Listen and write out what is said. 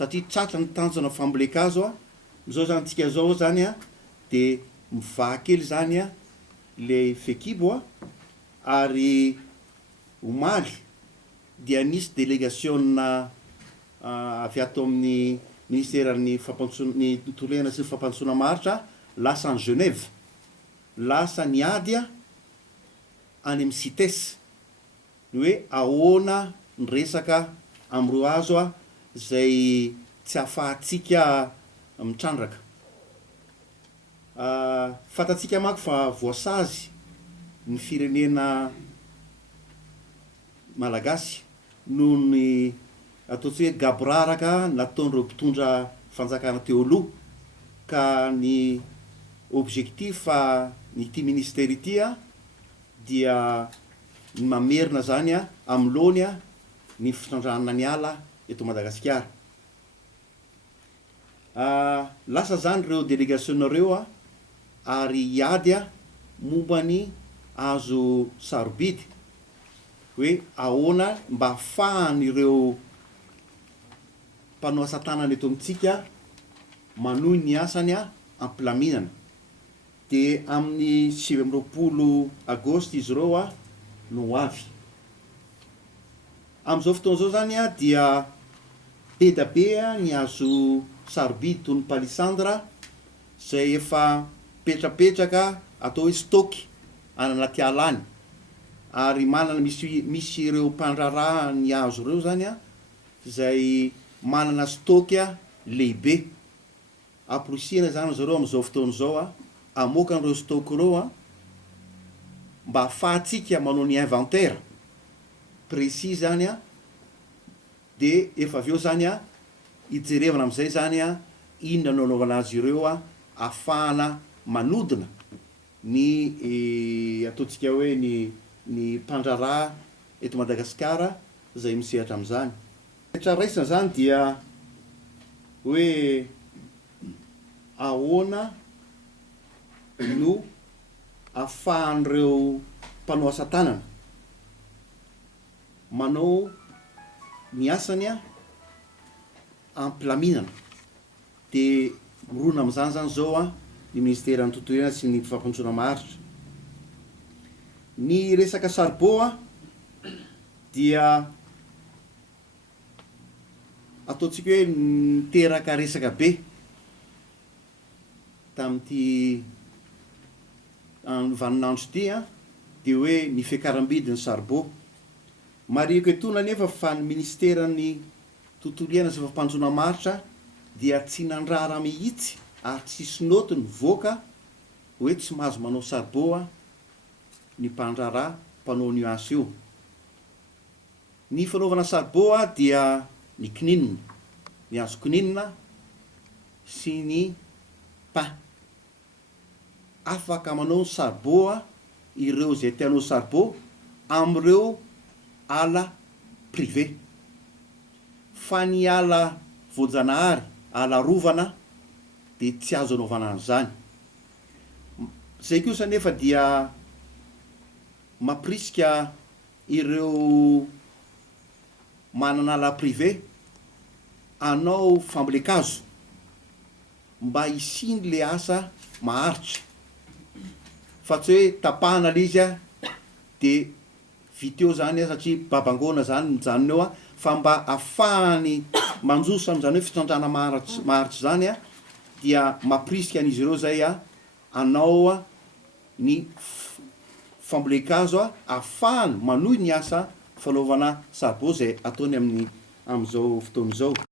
satria tratra ny tanjona famboleka-kazo a zao zany tsika zao zany a de mivahakely zany a le fekibo a ary omaly dia nisy délégationna avy ato amin'ny ministèran'ny ny tolena sy ny fampandrosoana maritra lasa ny Genève, lasa niady a any amin'ny CITES ny hoe ahoana ny resaka am'ro azo a zay tsy ahafahantsika mitrandraka. Fatatsika manko fa voasazy ny firenena malagasy noho ny ataotsika hoe gaboraraka nataon'ireo mpitondra fanjakana teo aloha, ka ny objectif nyity ministère ity a dia ny mamerina zany a am'lony a ny fitrandrana ny ala eto Madagasikara. Lasa zany reo délégationnareo a ary hiady a mombany azo sarobidy hoe ahoana mba ahafahan'ireo mpanao asa tanana eto amintsika manohy ny asany a ampilaminana. De amin'ny 20 Aogositra izy ireo a no avy. Am'izao fotoana zao zany a dia be da be a ny azo sarobidy toy ny palissandre zay efa petrapetraka atao hoe stock any anaty ala any, ary manana misy ireo mpandraraha ny hazo ireo zany a zay manana stock a lehibe. Amporosiana zany zareo am'izao fotoana zao a amoaka an'ireo stock ireo a mba ahafahantsika manao ny inventaire précis zany a, de efa avy eo zany a hijerevana am'izay zany a inona no anaovana azy ireo a ahafahana manodina ny ataontsika hoe ny mpandraraha eto Madagasikara zay misehatra am'izany. Raisina zany dia hoe ahoana no ahafahan'ireo mpanao asa tanana manao ny asany a ampilaminana. De mirona am'izany zany zao a ny ministèran'ny tontolo iainana sy ny fampandrosoana maharitra. Ny resaka charbon a dia ataontsika hoe niteraka resaka be tamin'ity vaninandro ity a, de hoe ny fiakaram-bidy ny charbon. Marihiko etoana nefa fa ny ministèran'ny tontolo iainana sy fampandrosoana maritra dia tsy nandrara mihitsy ary tsisy noty nivoaka hoe tsy mahazo manao charbon a ny mpandraraha mpanao ny asa io. Ny fanaovana charbon a dia ny kininina, ny hazo kininina sy ny pain. Afaka manao charbon a ireo zay te hanao charbon am'ireo ala privé, fa ny ala voajanahary, ala rovana de tsy azo anaovana an'izany. Zay kosa nefa dia mampirisika ireo manana ala privé anao famboleka-kazo mba hisiny le asa maharitra, fa tsy hoe tapahana le izy a de vita eo zany a satria babangona zany mijanona eo a, fa mba ahafahany manjoso am'izany hoe fitrandrana maharitra zany a dia mampirisika an'izy ireo zay a anao a ny famboleka-kazo a ahafahany manohy ny asa fanaovana charbon zay ataony am'izao fotoana izao.